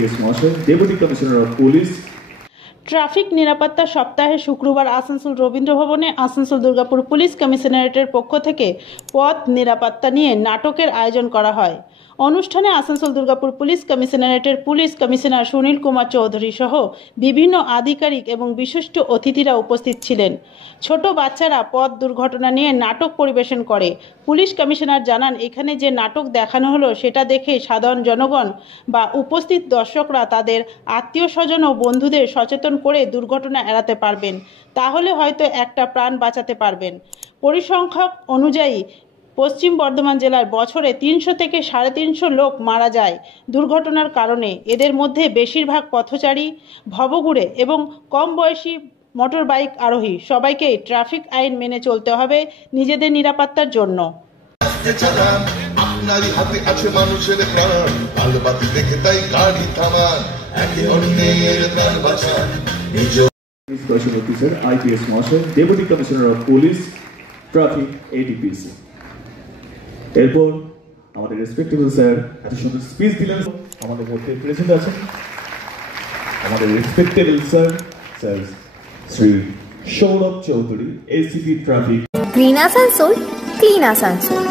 IPS মহাশয়, deputy commissioner of police. Traffic নিরাপত্তা সপ্তাহে শুক্রবার আসানসোল রবীন্দ্র ভবনে আসানসোল দুর্গাপুর পুলিশ কমিশনারেটের পক্ষ থেকে পথ নিরাপত্তা নিয়ে নাটকের আয়োজন করা হয়। অনুষ্ঠানে আসানসোল দুর্গাপুর পুলিশ কমিশনারেটের পুলিশ কমিশনার সুনীল কুমার চৌধুরী সহ বিভিন্ন আধিকারিক এবং বিশিষ্ট অতিথিরা উপস্থিত ছিলেন। ছোট বাচ্চারা পথ দুর্ঘটনা নিয়ে নাটক পরিবেশন করে। পুলিশ কমিশনার জানান, এখানে যে নাটক দেখানো হলো সেটা দেখে সাধারণ জনগণ বা উপস্থিত দর্শকরা তাদের আত্মীয় স্বজন ও বন্ধুদের সচেতন করে দুর্ঘটনা এড়াতে পারবেন, তাহলে হয়তো একটা প্রাণ বাঁচাতে পারবেন। পরিসংখ্যান অনুযায়ী পশ্চিম বর্ধমান জেলার বছরে 300 থেকে 350 লোক মারা যায় দুর্ঘটনার কারণে। এদের মধ্যে বেশিরভাগ পথচারী, ভবঘুরে এবং কম বয়সী মোটর বাইক আরোহী। সবাইকে ট্রাফিক আইন মেনে চলতে হবে নিজেদের নিরাপত্তার জন্য। আপনারই হাতে আছে মানুষের প্রাণ, আলো বাতি দেখে তাই গাড়ি থামান, একে অন্যের প্রাণ বাঁচান। স্যার IPS মহাশয়, deputy commissioner of police traffic ADPC। এরপর আমাদের রেসপেক্টেবল স্যার এত সুন্দর স্পিচ দিলেন। আমাদের মধ্যে প্রেজেন্ট আছেন আমাদের respectable sir Shri Sourav Chowdhury, ACP traffic. Green Asansol, clean Asansol.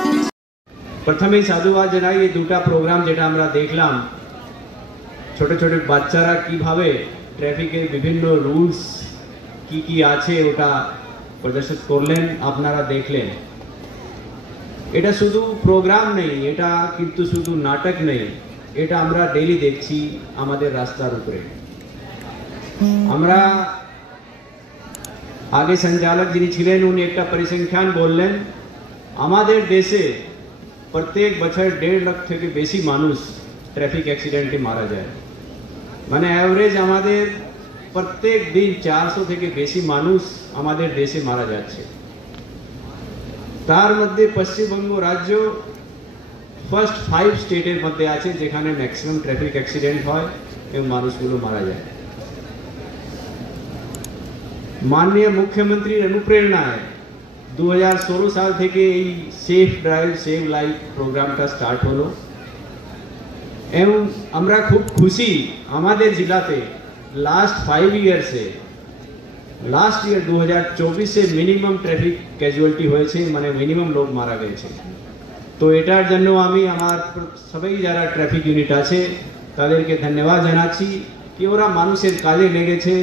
প্রথমে সাধুবাদ জানাই, এই দুটা প্রোগ্রাম যেটা আমরা দেখলাম, ছোট ছোট বাচ্চারা কিভাবে ট্রাফিকের বিভিন্ন রুলস কি আছে ওটা প্রদর্শিত করলেন, আপনারা দেখলেন। এটা শুধু প্রোগ্রাম নেই, এটা কিন্তু শুধু নাটক নেই, এটা আমরা ডেইলি দেখছি আমাদের রাস্তার উপরে। আমরা আগে সঞ্চালক যিনি ছিলেন উনি একটা পরিসংখ্যান বললেন, আমাদের দেশে প্রত্যেক বছর 1.5 লাখ থেকে বেশি মানুষ ট্রাফিক অ্যাক্সিডেন্টে মারা যায়। মানে অ্যাভারেজ আমাদের প্রত্যেক দিন 400 থেকে বেশি মানুষ আমাদের দেশে মারা যাচ্ছে। তার মধ্যে পশ্চিমবঙ্গ রাজ্য ফার্স্ট 5 স্টেটের মধ্যে আছে যেখানে ম্যাক্সিমাম ট্রাফিক অ্যাক্সিডেন্ট হয় এবং মানুষগুলো মারা যায়। মাননীয় মুখ্যমন্ত্রীর অনুপ্রেরণায় 2016 সাল থেকে এই সেফ ড্রাইভ সেভ লাইফ প্রোগ্রামটা স্টার্ট হলো এবং আমরা খুব খুশি আমাদের জেলাতে লাস্ট 5 ইয়ার্সে, লাস্ট ইয়ার 2024-এ মিনিমাম ট্রাফিক ক্যাজুয়ালিটি হয়েছে, মানে মিনিমাম লোক মারা গেছে। তো এটার জন্য আমি আমার সবাই যারা ট্রাফিক ইউনিট আছে তাদেরকে ধন্যবাদ জানাচ্ছি কি ওরা মানুষের কাজে লেগেছে।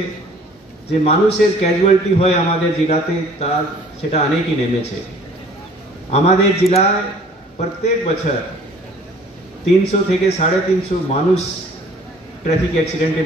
যে মানুষের ক্যাজুয়ালিটি হয় আমাদের জেলাতে তার সেটা অনেকই নেমেছে। আমাদের জেলায় প্রত্যেক বছর 300 থেকে 350 মানুষ ট্রাফিক অ্যাক্সিডেন্টে